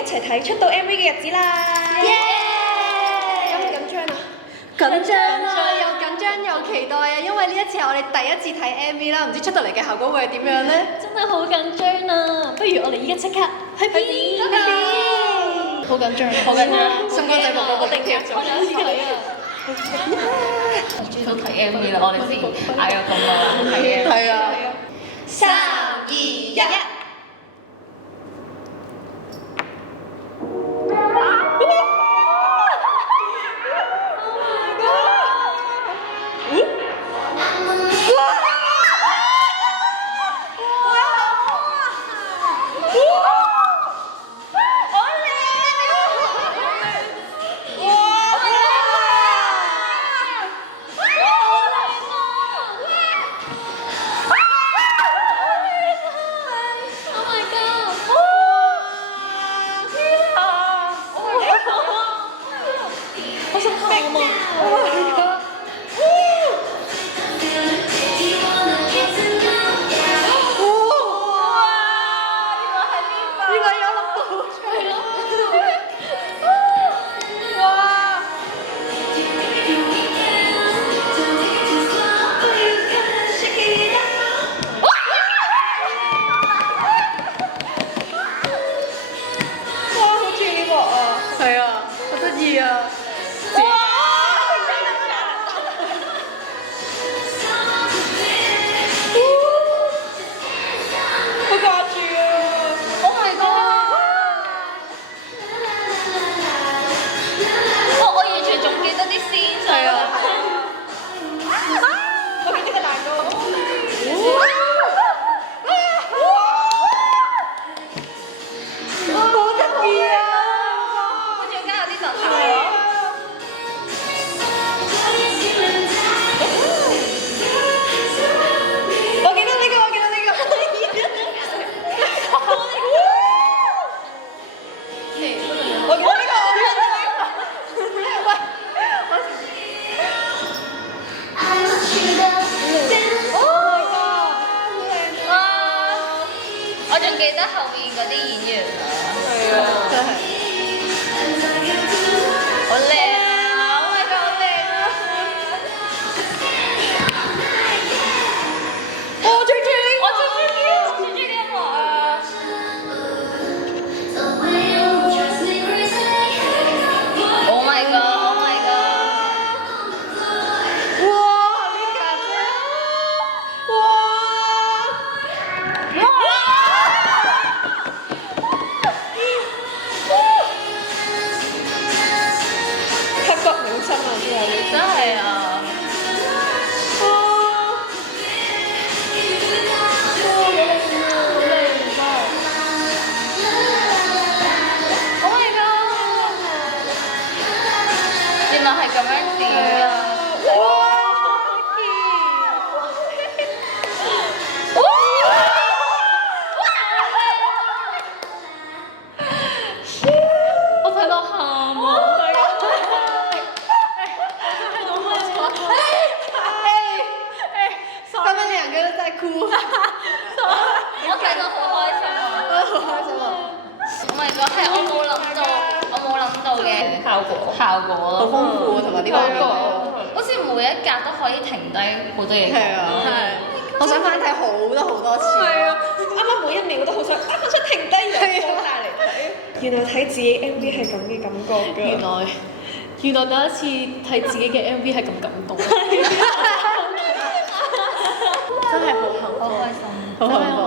一齊睇出道 MV 嘅日子啦！耶！緊唔緊張啊？緊張啊！又緊張又期待啊！因為呢一次係我哋第一次睇 MV 啦，唔知出到嚟嘅效果會係點樣咧？真係好緊張啊！不如我哋依家即刻去邊？好緊張，好緊張！心肝仔寶寶，我定貼咗。我第一次睇啊！終於都睇 MV 啦！我哋之前嗌咗咁耐睇 MV。係啊！3、2、1。記得後面嗰啲演員啊，係啊，真係好靚啊！我係好靚啊！我最中意呢個，我最中意呢一幕啊！Oh my god! Oh my god! 哇！呢個刻骨銘心啊！之後真係啊！原來係咁樣剪啊！我睇到喊啊！他們兩個都在哭，我睇到好開心啊！好開心啊！ Oh my god！係我冇諗到嘅效果好咯，豐富啊，同埋啲畫面，好似每一格都可以停低好多嘢講。係啊，我想翻睇好多次。係啊，啱啱每一秒都好想好想停低嚟放大嚟睇。原來睇自己 MV 係咁嘅感覺㗎。原來第一次睇自己嘅 MV 係咁感動，真係好幸福，好開心，好幸福。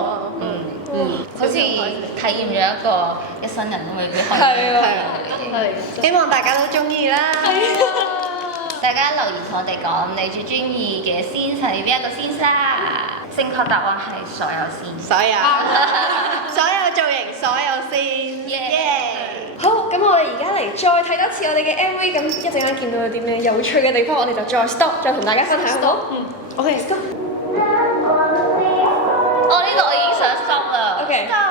好似體驗咗一生人咁嘅開心。係啊，希望大家都中意啦。大家留言同我哋講，你最中意嘅 scene 係邊一個 scene 啦？正確答案係所有 scene。所有造型，所有先，好，咁我哋而家嚟再睇多次我哋嘅 MV，咁一陣間見到有啲咩有趣嘅地方，我哋就再 stop，再同大家分享好唔好？OK，stop。呢度我已經想 stop 啦。 OK stop。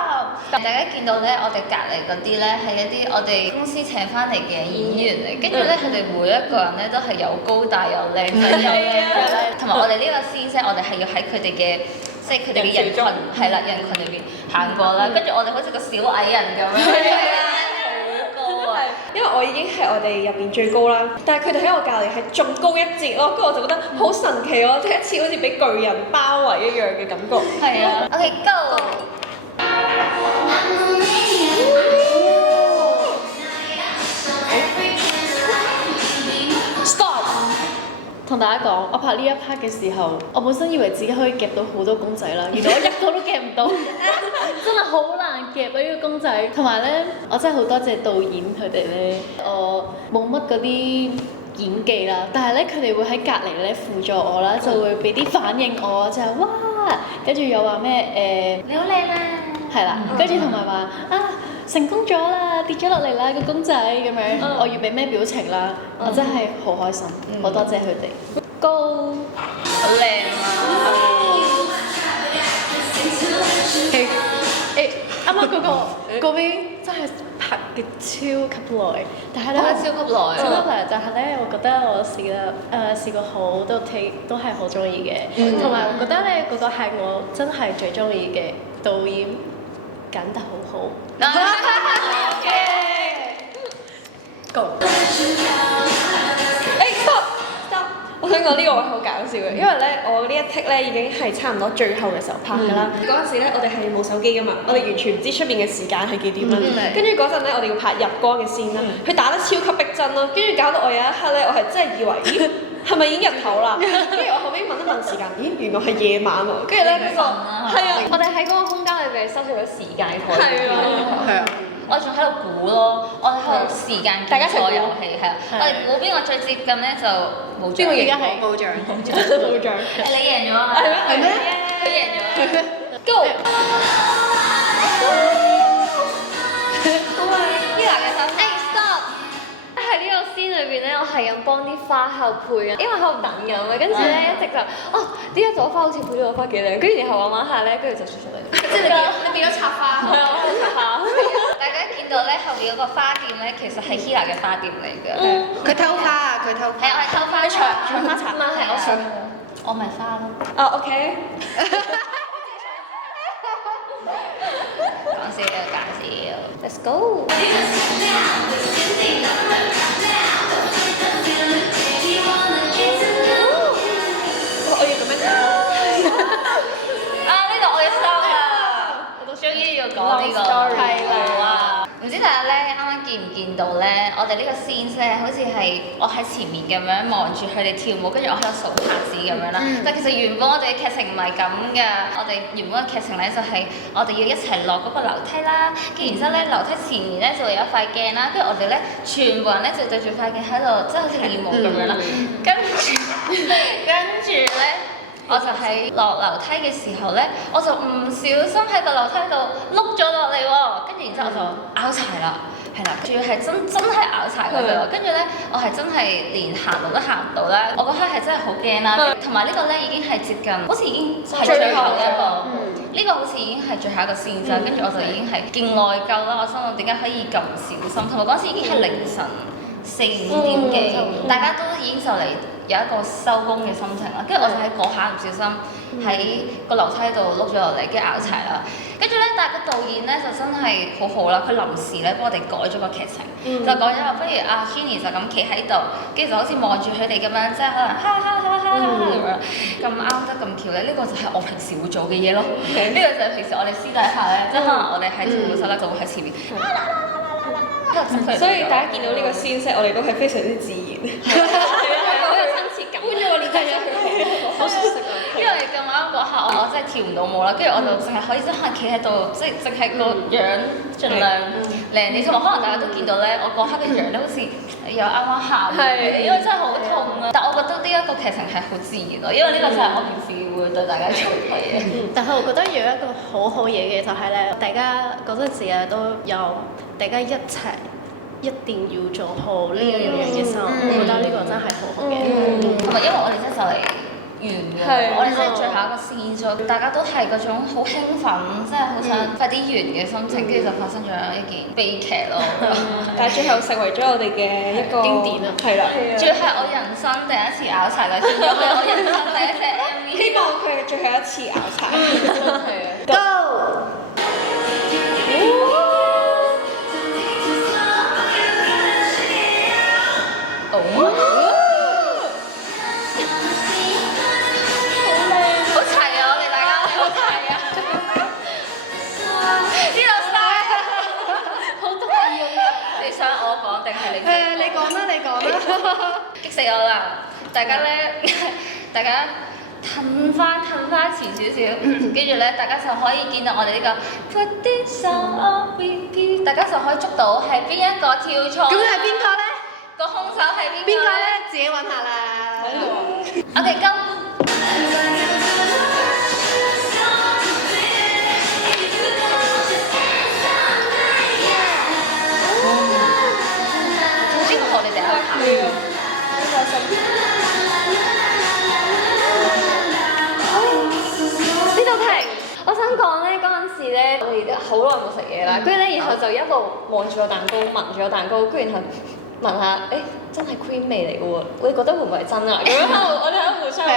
大家見到咧，我哋隔離嗰啲咧係一啲我哋公司請翻嚟嘅演員嚟，跟住咧佢哋每一個人咧都係又高大又靚仔又靚，同埋我哋呢個師姐，我哋係要喺佢哋嘅即係佢哋嘅人群係啦人群裏邊行過啦，跟住我哋好似個小矮人咁樣。因為我已經係我哋入邊最高啦，但係佢哋喺我隔離係仲高一截咯，跟住我就覺得好神奇咯，第一次好似俾巨人包圍一樣嘅感覺。係啊，OK go。同大家講，我拍呢一 part 嘅時候，我本身以為自己可以夾到好多公仔啦，原來我一個都夾唔到，真係好難夾啊呢個公仔。同埋咧，我真係好多謝導演佢哋咧，我冇乜嗰啲演技啦，但係咧佢哋會喺隔離咧輔助我啦，就會俾啲反應我，就係哇，跟住又話咩你好靚啊！係啦，跟住同埋話啊成功咗啦，跌咗落嚟啦個公仔咁樣，我要俾咩表情啦，我真係好開心，好多謝佢哋。Go！ 好靚啊！啱啱嗰邊真係拍嘅超級耐，但係咧超級耐，但係咧我覺得我試過好多 take 都係好中意嘅，同埋我覺得咧嗰個係我真係最中意嘅導演。揀得好好。Go！ stop！我想講呢個位好搞笑嘅，因為咧我呢一 take 咧已經係差唔多最後嘅時候拍㗎啦。嗰陣時咧我哋係冇手機㗎嘛，我哋完全唔知出邊嘅時間係幾點啦。跟住嗰陣咧我哋要拍入光嘅先啦，佢打得超級逼真咯，跟住搞到我有一刻咧我係真係以為咦係咪已經日頭啦？跟住我後尾問一問時間，咦原來係夜晚喎。跟住咧呢個係啊，我哋喺嗰個空間裏邊收咗個時間概念。係啊。我仲喺度估咯，我哋喺度時間競賽遊戲係啊，我哋估邊個最接近咧就冇獎。邊個而家係冇獎？冇獎。你贏咗啊！係咩？佢贏咗。Go！依家嘅心。Stop！喺呢個 scene 裏邊咧，我係咁幫啲花喺度配啊，因為喺度等緊啊，跟住咧一直就呢一朵花好似配呢朵花幾靚，跟住然後玩下咧，跟住就出嚟。即係你變咗插花。係啊，我插花。大家見到咧後邊嗰個花店咧，其實係 Hila 嘅花店嚟嘅。佢偷花啊！佢偷花。係我係偷花搶花茶。係我搶。我咪花咯。OK。講笑講笑。Let's go！我要咁樣睇。呢個我要收啦！我終於要講呢個係啦。唔知大家咧啱啱見唔見到咧？我哋呢個 scene 咧，好似係我喺前面咁樣望住佢哋跳舞，跟住我喺度數拍子咁樣啦。但其實原本我哋嘅劇情唔係咁㗎，我哋原本嘅劇情咧就係我哋要一齊落嗰個樓梯啦，跟住然之後咧樓梯前面咧就會有一塊鏡啦，跟住我哋咧全部人咧就對住塊鏡喺度，即係好似練舞咁樣啦。跟住咧。我就喺落樓梯嘅時候咧，我就唔小心喺個樓梯度碌咗落嚟喎，跟住然之後我就拗柴啦，係啦，仲要係真係拗柴嗰句喎，跟住咧我係真係連行路都行唔到啦，我嗰刻係真係好驚啦，同埋呢個咧已經係接近，好似已經係最後一個，呢個好似已經係最後一個先啫，跟住我就已經係勁內疚啦，我心諗點解可以咁唔小心，同埋嗰時已經係凌晨4、5點幾，大家都已經就嚟有一個收工嘅心情啦，跟住我就喺嗰下唔小心喺個樓梯度碌咗落嚟，跟住拗柴啦。跟住咧，但係個導演咧就真係好好啦，佢臨時咧幫我哋改咗個劇情，就改咗話不如阿 Kenny 就咁企喺度，跟住就好似望住佢哋咁樣，即係可能哈哈哈哈咁樣，咁啱得咁巧咧，呢個就係我平時會做嘅嘢咯。呢個就係平時我哋私底下咧，即係可能我哋喺跳舞室咧就會喺前面。所以大家見到呢個先色，我哋都係非常之自然，係啊，好有親切感。搬咗個練習室，好舒適啊！因為咁啱嗰下我真係跳唔到舞啦，跟住我就淨係可以即係可能企喺度，即係淨係個樣盡量靚啲，同埋可能大家都見到咧，我嗰刻嘅樣咧好似又啱啱喊嘅，因為真係好痛啊！但我覺得呢一個劇情係好自然咯，因為呢個就係我平時會對大家做嘅嘢。但係我覺得有一個好好嘢嘅就係咧，大家嗰陣時啊都有大家一齊。一定要做好呢一樣嘢嘅時候，我覺得呢個真係好好嘅。同埋因為我哋真係就嚟完㗎，我哋真係最後一個線咗，大家都係嗰種好興奮，即係好想快啲完嘅心情，跟住就發生咗一件悲劇咯。但係最後成為咗我哋嘅一個經典啊，係啦。仲要係我人生第一次拗柴嘅，仲要係我人生第一隻 MV。希望佢係最後一次拗柴。係啊。Go！激死我啦！大家咧，大家褪翻前少少，跟住咧，大家就可以見到我哋呢個 Put this on repeat， 大家就可以捉到係邊一個跳錯。咁係邊個咧？個兇手係邊邊個咧？自己揾下啦。OK，咁。邊個學你哋啊？開心。呢度停！我想講咧，嗰陣時咧，我哋好耐冇食嘢啦，跟住咧，然後就一路望住個蛋糕，聞住個蛋糕，跟住然後聞下，真係 cream 味嚟嘅喎，你覺得會唔會係真啊？咁樣我哋喺度互相問，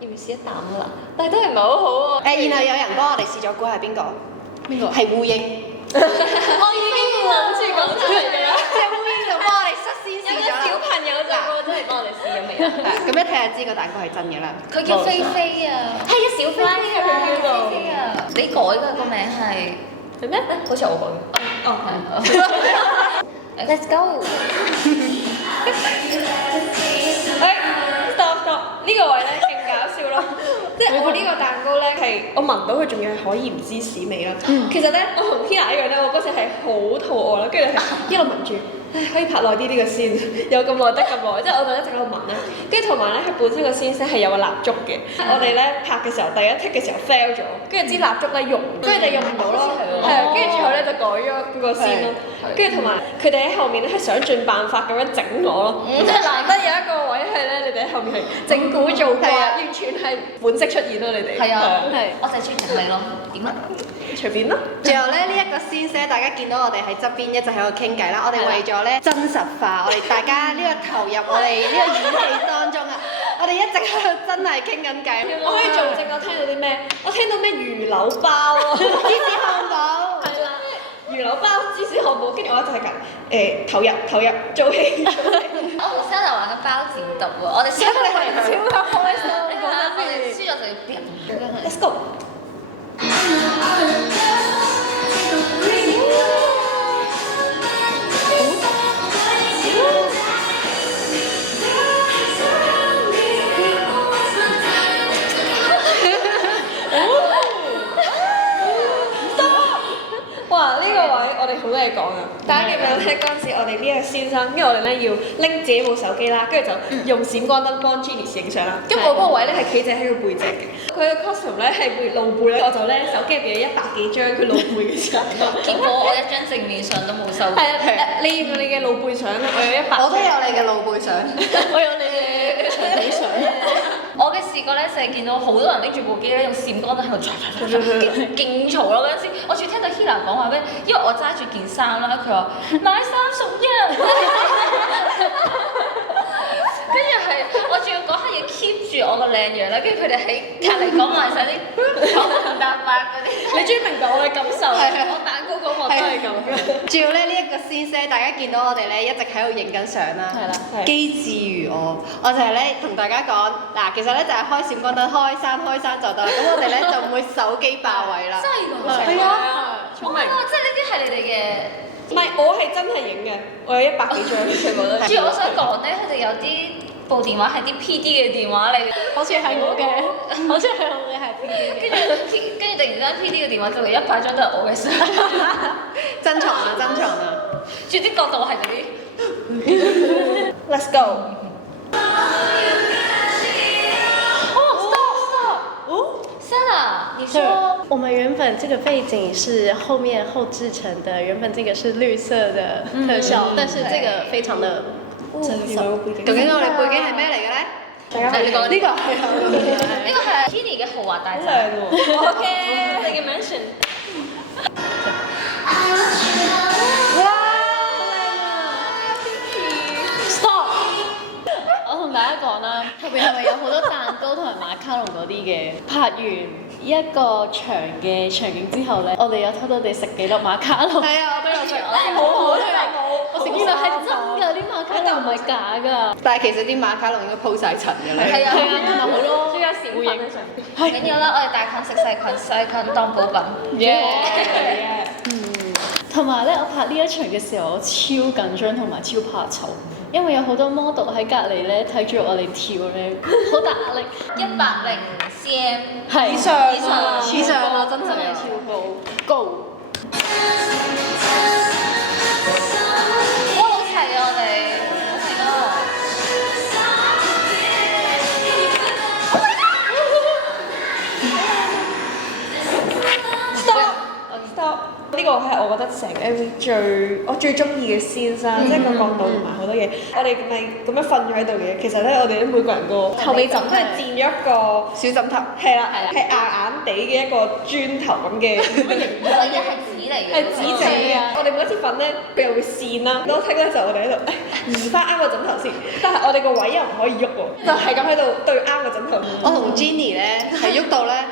要唔要試一啖啊啦？但係都係唔係好好喎。然後有人幫我哋試咗估係邊個？邊個？係烏蠅。我已經諗住講出嚟㗎啦。即係烏蠅就幫我哋率先試咗。小朋友就過咗嚟幫我哋試咗未啊？咁一睇就知個蛋糕係真嘅啦。佢叫菲菲啊！係啊，小飛飛啊，佢叫做。你改嘅個名係咩？好似我改嘅。哦，係。Let's go！ stop，呢個位咧勁搞笑咯，即係我呢個蛋糕咧係我聞到佢仲要係海鹽芝士味啦。其實咧我同 Tina 一樣咧，我嗰時係好肚餓啦，跟住係一路聞住，可以拍耐啲呢個先，有咁耐得咁耐，即係我就一直喺度聞啦。跟住同埋咧，佢本身個鮮聲係有個蠟燭嘅，我哋咧拍嘅時候第一剔嘅時候 fail 咗，跟住支蠟燭咧用，跟住就用唔到咯，係啊，跟住之後咧就改咗嗰個鮮咯，跟住同埋佢哋喺後面咧係想盡辦法咁樣整我咯，即係難得有一個位係咧，你哋喺後面係整蠱做怪，完全係本色出現咯，你哋係啊，係我就係中意同你咯，點啊？隨便咯。最後咧呢一個先聲，大家見到我哋喺側邊一直喺度傾偈啦。我哋為咗咧真實化，我哋大家呢個投入我哋呢個演戲當中啊，我哋一直喺度真係傾緊偈。我可以做證，我聽到啲咩？我聽到咩魚柳包啊，芝士漢堡。係啦，魚柳包、芝士漢堡，跟住我就係咁投入做戲。我同 Sally 玩緊包剪揼喎，我哋輸咗係超級開心，你講下先，輸咗就要俾人。 Let's go！哇！呢個位我哋好多嘢講啊！大家記唔記得咧？嗰陣時我哋呢個先生，跟住我哋咧要拎自己部手機啦，跟住就用閃光燈幫 Jenny 影相啦。咁我嗰個位咧係企正喺佢背脊嘅，佢嘅 costume 咧係會露背咧，我就咧手機入邊有100幾張佢露背嘅相。結果我一張正面相都冇收。係啊，你要你嘅露背相咧，我有100。我都有你嘅露背相，我有你嘅長腿相。我嘅視覺咧就係見到好多人拎住部機咧，用閃光燈喺度勁嘈咯嗰陣時，我仲聽到 Hila 講話咩？因為我揸住件衫啦，佢話買3送1，跟住係我仲要嗰刻要 keep 住我個靚樣啦，跟住佢哋喺隔離講埋晒啲九唔搭八嗰啲。你終於明白我嘅感受，我蛋糕嗰幕都係咁嘅。仲要咧呢一個先聲，大家見到我哋咧一直喺度影緊相啦。係啦，機智如我就係咧同大家講嗱，其實咧就係開閃光燈，開山就得啦。咁我哋咧就唔會手機霸位啦。真係㗎，係啊，聰明。即係呢啲係你哋嘅。唔係，我係真係影嘅，我有100幾張，全部都係。主要我想講咧，佢哋有啲部電話係啲 PD 嘅電話嚟，好似係我嘅，好似係我嘅係 PD 嘅。跟住突然間 PD 嘅電話就嚟100張都係我嘅相，珍藏啊！仲有啲角度係嗰啲。Let's go！ Sana，你是說我們原本這個背景是後製成的，原本這個是綠色的特效，但是這個非常的真實。究竟我哋背景係咩嚟嘅咧？大家可以講呢個係呢個係 Kenny 嘅豪華大好宅。靚喎。OK，你嘅 mention。我同大家講啦，後邊係咪有好多蛋糕同埋馬卡龍嗰啲嘅？拍完一個長嘅場景之後咧，我哋有偷偷地食幾粒馬卡龍。係啊，我都有食，好好食啊！我食其實係真㗎，啲馬卡龍唔係假㗎。但係其實啲馬卡龍應該鋪晒塵㗎啦。係啊，同埋好多仲有小粉喺上面。唔緊要啦，我哋大菌食細菌，細菌當補品。同埋咧，我拍呢一場嘅時候，我超緊張同埋超怕醜。因為有好多 model 喺隔離咧睇住我哋跳咧，好大壓力。 100cm 係以上以上以上啦，真真係係超高高。哇，好齊啊我哋，好Stop！呢個係我覺得成個 MV 我最中意嘅 scene 啦，即係個角度同埋好多嘢。我哋咪咁樣瞓咗喺度嘅，其實咧我哋都每個人個後尾枕都係墊咗一個小枕頭。係啦，係硬硬地嘅一個磚頭咁嘅咁嘅形狀。嗰日係紙嚟嘅，係紙整嘅，我哋每一次瞓咧，佢又會跣啦。嗰剔咧就我哋喺度移翻啱個枕頭先，但係我哋個位又唔可以喐喎，就係咁喺度對啱個枕頭。我同 Jenny 咧係喐到咧，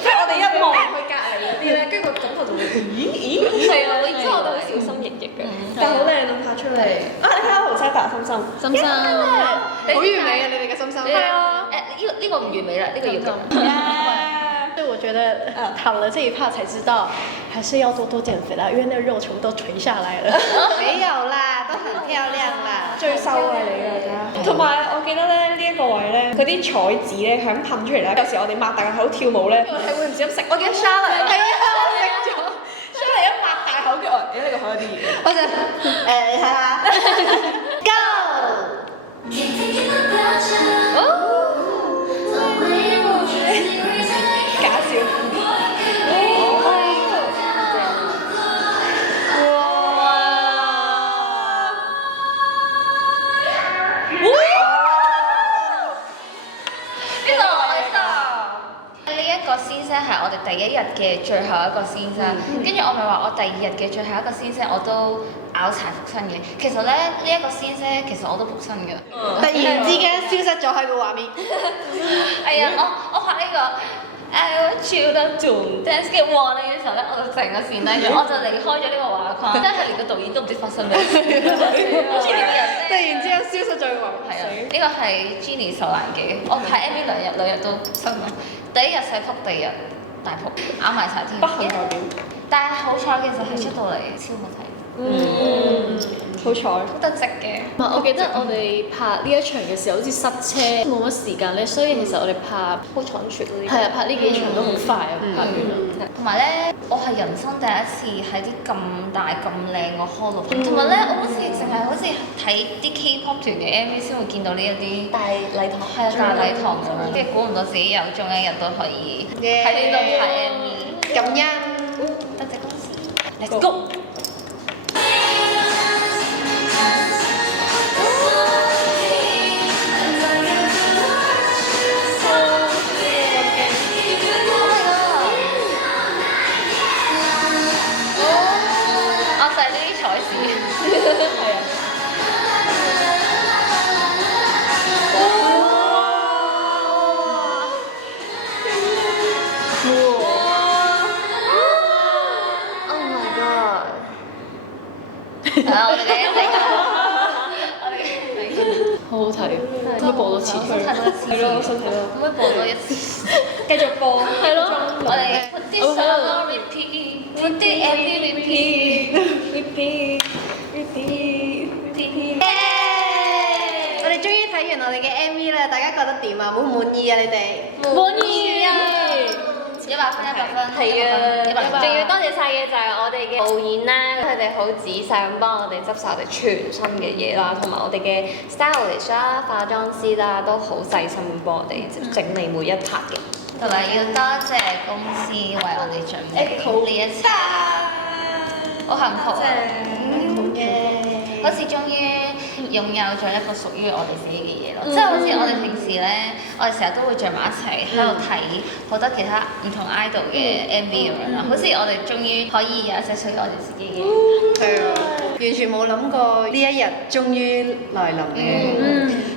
即係我哋一望去隔離嗰啲咧，跟住個枕頭就會咦，係啊，然之後我哋會小心翼翼嘅，但係好靚啊拍出嚟。啊，你睇下豪西達心心，心心，好完美啊！你哋嘅心心。係啊，呢個唔完美啦，呢個要咁。所以我覺得躺了這一 part 才知道，還是要多多減肥啦，因為那個肉全部都垂下來了。沒有啦，都很漂亮啦。最瘦係你啊！同埋我記得咧呢一個位咧，嗰啲彩紙咧係咁噴出嚟啦。有時我哋擘大個口跳舞咧，係會唔小心食。我記得 Charlotte 係啊，我食咗。Charlotte 一擘大口叫我，呢個口有啲嘢。我就你睇下假笑。呢一個先聲係我哋第一日嘅最後一個先聲，跟住我咪話我第二日嘅最後一個先聲我都拗柴仆身嘅。其實咧呢一個先聲其實我都仆身嘅。突然之間消失咗喺個畫面。係啊，我拍呢個 I will chill the doom dance 嘅哇呢嘅時候咧，我就成個線低咗，我就離開咗呢個畫框，真係連個導演都唔知發生咩事。好似呢個人突然之間消失咗個畫面。係啊，呢個係 Jenny 受難記。我拍 MV 兩日都辛苦。第一日細撲，第二日大撲，拗埋晒添。不幸代表。但係好彩其實係出到嚟超好睇。好彩。好得值嘅。我記得我哋拍呢一場嘅時候，好似塞車，冇乜時間咧，所以其實我哋拍好倉促嗰啲。係啊，拍呢幾場都好快啊，拍完啦。同埋咧，我係人生第一次喺啲咁大咁靚嘅 hall 度拍，同埋咧，我好似淨係好似睇啲 K-pop 團嘅 MV 先會見到呢一啲大禮堂。係啊大禮堂咁樣，跟住估唔到自己有中一日都可以喺呢度拍 MV，感恩。多謝公司，Let's go！我哋嘅一定我哋嘅好好睇，可唔可以播多次？係咯，我想睇咯。可唔可以播多一次？繼續播。係咯，我哋 put this song on repeat，put it every repeat。我哋終於睇完我哋嘅 MV 啦，大家覺得點啊？滿唔滿意啊？你哋？滿意啊！ 100分100分，係啊， 100分。仲要多謝晒嘅就係我哋嘅導演啦，佢哋好仔細咁幫我哋執晒我哋全身嘅嘢啦，同埋我哋嘅 stylist 啦、化妝師啦，都好細心咁幫我哋整理每一 part 嘅。同埋要多謝公司為我哋準備呢一次，好幸福啊！好似終於擁有咗一個屬於我哋自己嘅嘢咯，即係好似我哋平時咧，我哋成日都會聚埋一齊喺度睇好多其他唔同 idol 嘅 MV 咁樣啦，好似我哋終於可以有一隻屬於我哋自己嘅。係啊，完全冇諗過呢一日終於來臨嘅。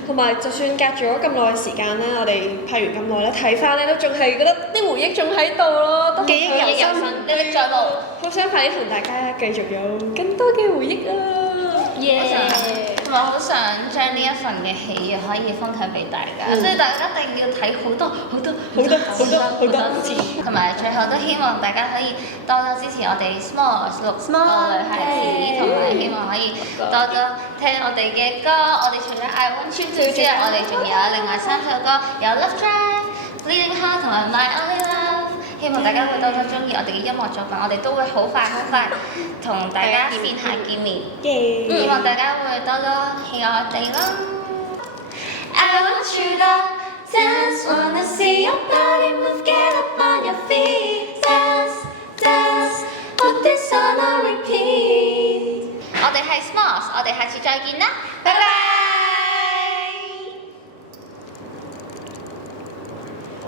同埋就算隔咗咁耐時間咧，我哋拍完咁耐咧，睇翻咧都仲係覺得啲回憶仲喺度咯，都記憶猶新，歷歷在目。好想快啲同大家繼續有更多嘅回憶啊！耶！同埋好想將呢一份嘅喜悅可以分享俾大家，所以大家一定要睇好多次，同埋最後都希望大家可以多多支持我哋 S'mores 6個女孩子，同埋希望可以多多聽我哋嘅歌。我哋除咗 I Want You To 之外，我哋仲有另外3首歌，有 Love Drive、Bleeding Heart 同埋 My Only Love。希望大家會多多中意我哋嘅音樂作品，我哋都會好快同大家線下見面。希望大家會多多喜愛我哋啦。I want you to dance, wanna see your body move, get up on your feet, dance, put this on a repeat。我哋係 S'mores，我哋下次再見啦，拜拜。